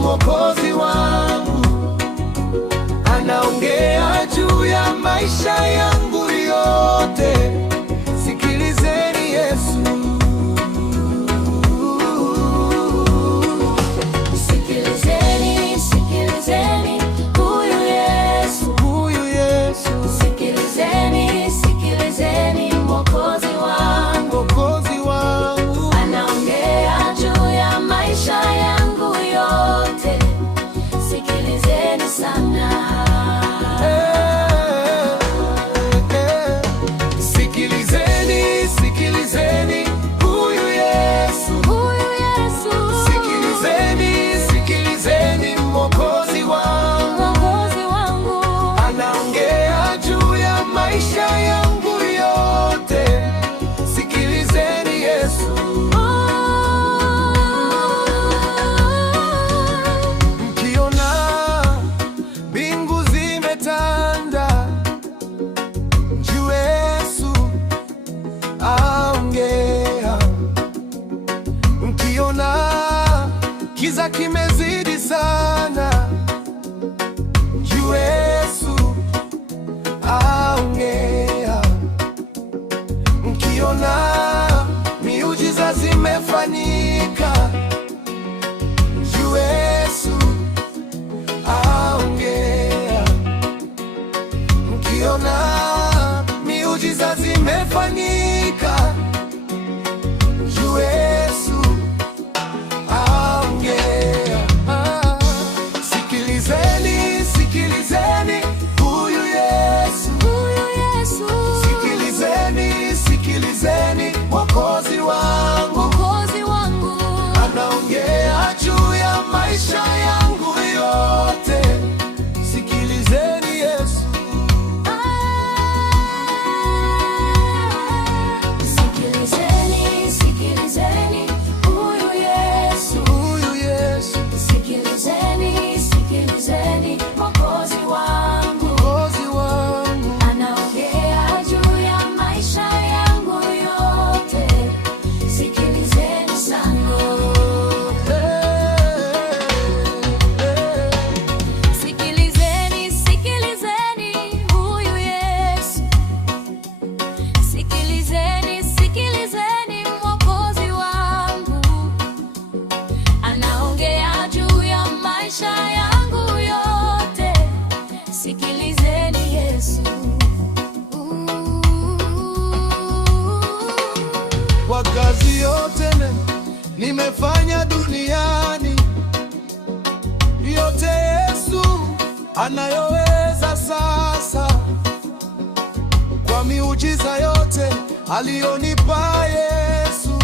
Mwokozi wangu anaongea juu ya maisha yangu yote. Sikilizeni Yesu. Sikilizeni, sikilizeni huyu Yesu. Huyu Yesu. Sikilizeni, sikilizeni Mwokozi wangu. Mwokozi wangu anaongea juu ya maisha yangu yote. Sikilizeni sana. Sikilizeni, sikilizeni huyu Yesu. Huyu Yesu. Sikilizeni, sikilizeni Mwokozi wangu. Mwokozi wangu anaongea juu ya maisha yangu yote. Sikilizeni Yesu. Mkiona mbingu zimetanda, mjue Yesu aongea. Mkiona kiza kimezidi sana, mjue Yesu aongea. Mkiona miujiza zimefanyika, mjue Yesu aongea. Mkiona miujiza zimefanyika, mjue Yesu aongea. Sikilizeni, sikilizeni huyu Yesu. Huyu Yesu. Sikilizeni, sikilizeni Mwokozi wangu. Mwokozi wangu anaongea juu ya maisha yangu yote. Sikilizeni Yesu. Sikilizeni, sikilizeni huyu Yesu. Huyu Yesu. Sikilizeni, sikilizeni Mwokozi wangu. Mwokozi wangu anaongea juu ya maisha yangu yote. Sikilizeni sana. Sikilizeni, sikilizeni huyu Yesu. Sikilizeni, sikilizeni Mwokozi wangu. Anaongea juu ya maisha yangu yote. Sikilizeni Yesu. kwa kazi yote nimefanya duniani, yote Yesu anayoweza sasa. Kwa miujiza yote aliyonipa Yesu,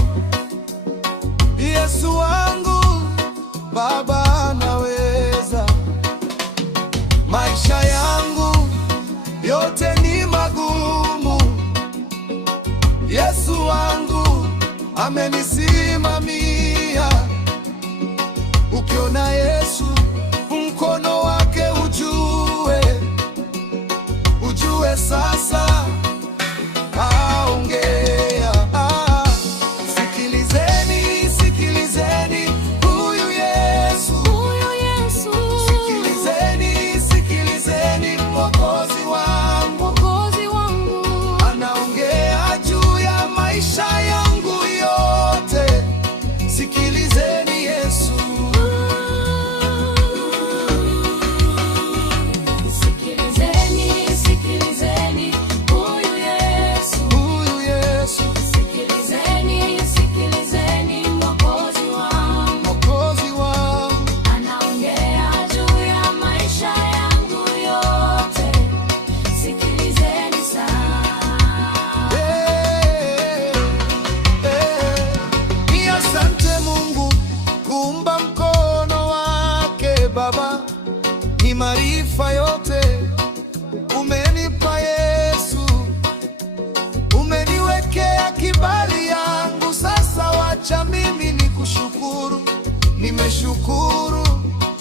Yesu wangu Baba anaweza. Maisha yangu yote ni magumu, Yesu wangu amenisimamia. Ukiona Yesu mkono wake ujue sasa aongea. Sikilizeni, sikilizeni huyu Yesu. Huyu Yesu. Sikilizeni, sikilizeni Mwokozi wangu. Mwokozi wangu anaongea juu ya maisha yangu yote.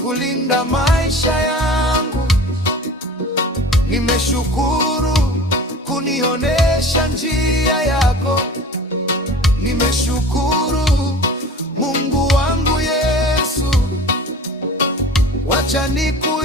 kulinda maisha yangu. Nimeshukuru kunionesha njia yako. Nimeshukuru Mungu wangu Yesu, wacha niku